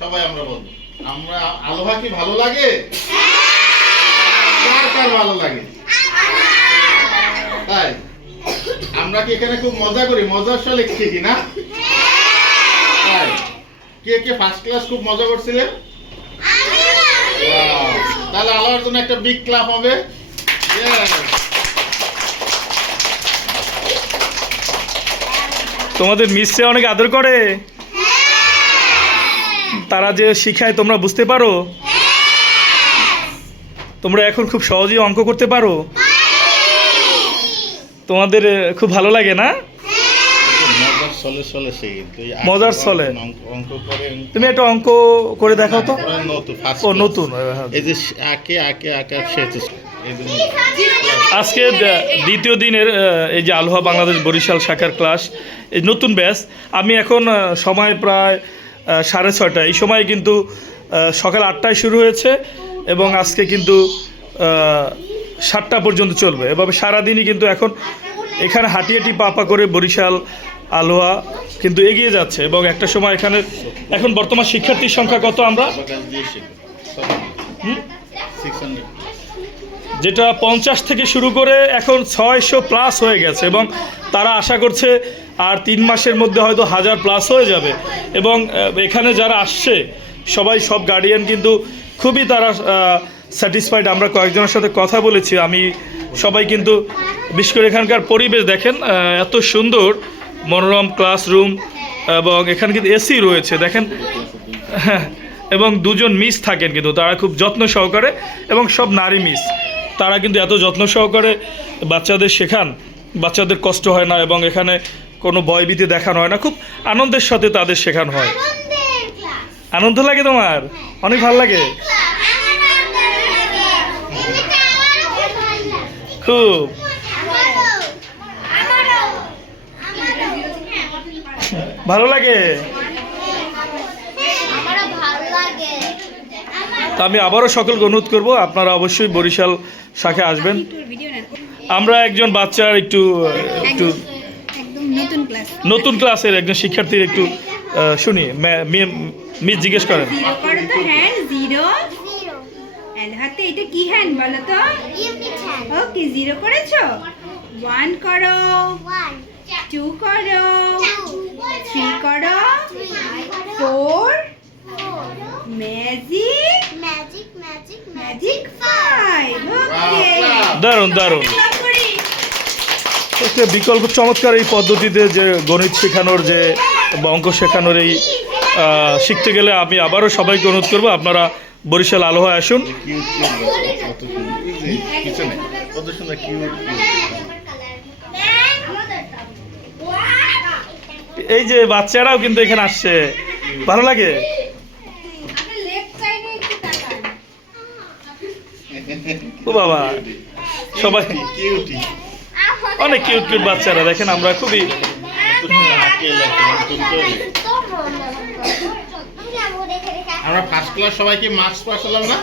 সবাই আমরা বলবো। আমরা আলোহা কি ভালো লাগে? কার কার ভালো লাগে? তাই আমরা কি এখানে খুব মজা করি, মজার সালে শিখি না? তাই কে কে ফার্স্ট ক্লাস খুব মজা করছিলেন? তাহলে আলোর জন্য একটা বিগ ক্লাপ হবে। তোমাদের মিসে অনেক আদর করে, তারা যে শিখায় তোমরা বুঝতে পারো, তোমরা এখন খুব সহজেই অঙ্ক করতে পারো, তোমাদের খুব ভালো লাগে না? মজার ছলে তুমি একটা অঙ্ক করে দেখাও তো। ও নতুন, আজকে দ্বিতীয় দিনের এই যে আলোহা বাংলাদেশ বরিশাল শাখার ক্লাস, এই নতুন ব্যাচ। আমি এখন সময় প্রায় 6:30। এই সময় কিন্তু সকাল 8টায় শুরু হয়েছে এবং আজকে কিন্তু 7টা পর্যন্ত চলবে। এভাবে সারাদিনই কিন্তু এখন এখানে হাঁটি হাঁটি পা করে বরিশাল আলোহা কিন্তু এগিয়ে যাচ্ছে। এবং একটা সময় এখানে এখন বর্তমান শিক্ষার্থীর সংখ্যা কত? আমরা যেটা 50 থেকে শুরু করে এখন 600+ হয়ে গেছে এবং তারা আশা করছে আর 3 মাসের মধ্যে হয়তো 1000+ হয়ে যাবে। এবং এখানে যারা আসছে সবাই, সব গার্ডিয়ান কিন্তু খুবই তারা স্যাটিসফাইড। আমরা কয়েকজনের সাথে কথা বলেছি, আমি সবাই কিন্তু বিশেষ করে এখানকার পরিবেশ দেখেন, এত সুন্দর মনোরম ক্লাসরুম এবং এখানে কিন্তু এসি রয়েছে দেখেন। হ্যাঁ, এবং 2জন মিস থাকেন কিন্তু তারা খুব যত্ন সহকারে, এবং সব নারী মিস, তারা কিন্তু এত যত্ন সহকারে বাচ্চাদের শেখান, বাচ্চাদের কষ্ট হয় না এবং এখানে কোনো ভয়ভীতি দেখানো হয় না, খুব আনন্দের সাথে তাদের শেখানো হয়। আনন্দ লাগে তোমার? অনেক ভালো লাগে খুব। ভালো লাগে? তা আমি আবারও সকলকে অনুরোধ করবো আপনারা অবশ্যই বরিশাল শাখায় আসবেন। আমরা একজন বাচ্চার একটু নতুন ক্লাসের একজন শিক্ষার্থীর একটু শুনি, মিস জিজ্ঞেস করেন। হাতে এটা কি হ্যান্ড বলো তো? ওকে, 0 করেছো, 1 করো, 2 করো, 3 করো, 4 ম্যাজিক 5। ওকে, দারুণ দারুণ। একটা বিকল্প চমৎকার এই পদ্ধতিতে যে গণিত শেখানোর, যে অঙ্ক শেখানোর, এই শিখতে গেলে আমি আবারও সবাইকে অনুরোধ করবো আপনারা বরিশাল আলোহা আসুন। এই যে বাচ্চারাও কিন্তু এখানে আসছে, ভালো লাগে। ও বাবা, সবাই অনেক কিউট কিউট বাচ্চারা দেখেন, আমরা খুবই আমরা ফার্স্ট ক্লাস সবাইকে মাস্ক পাঠালাম না?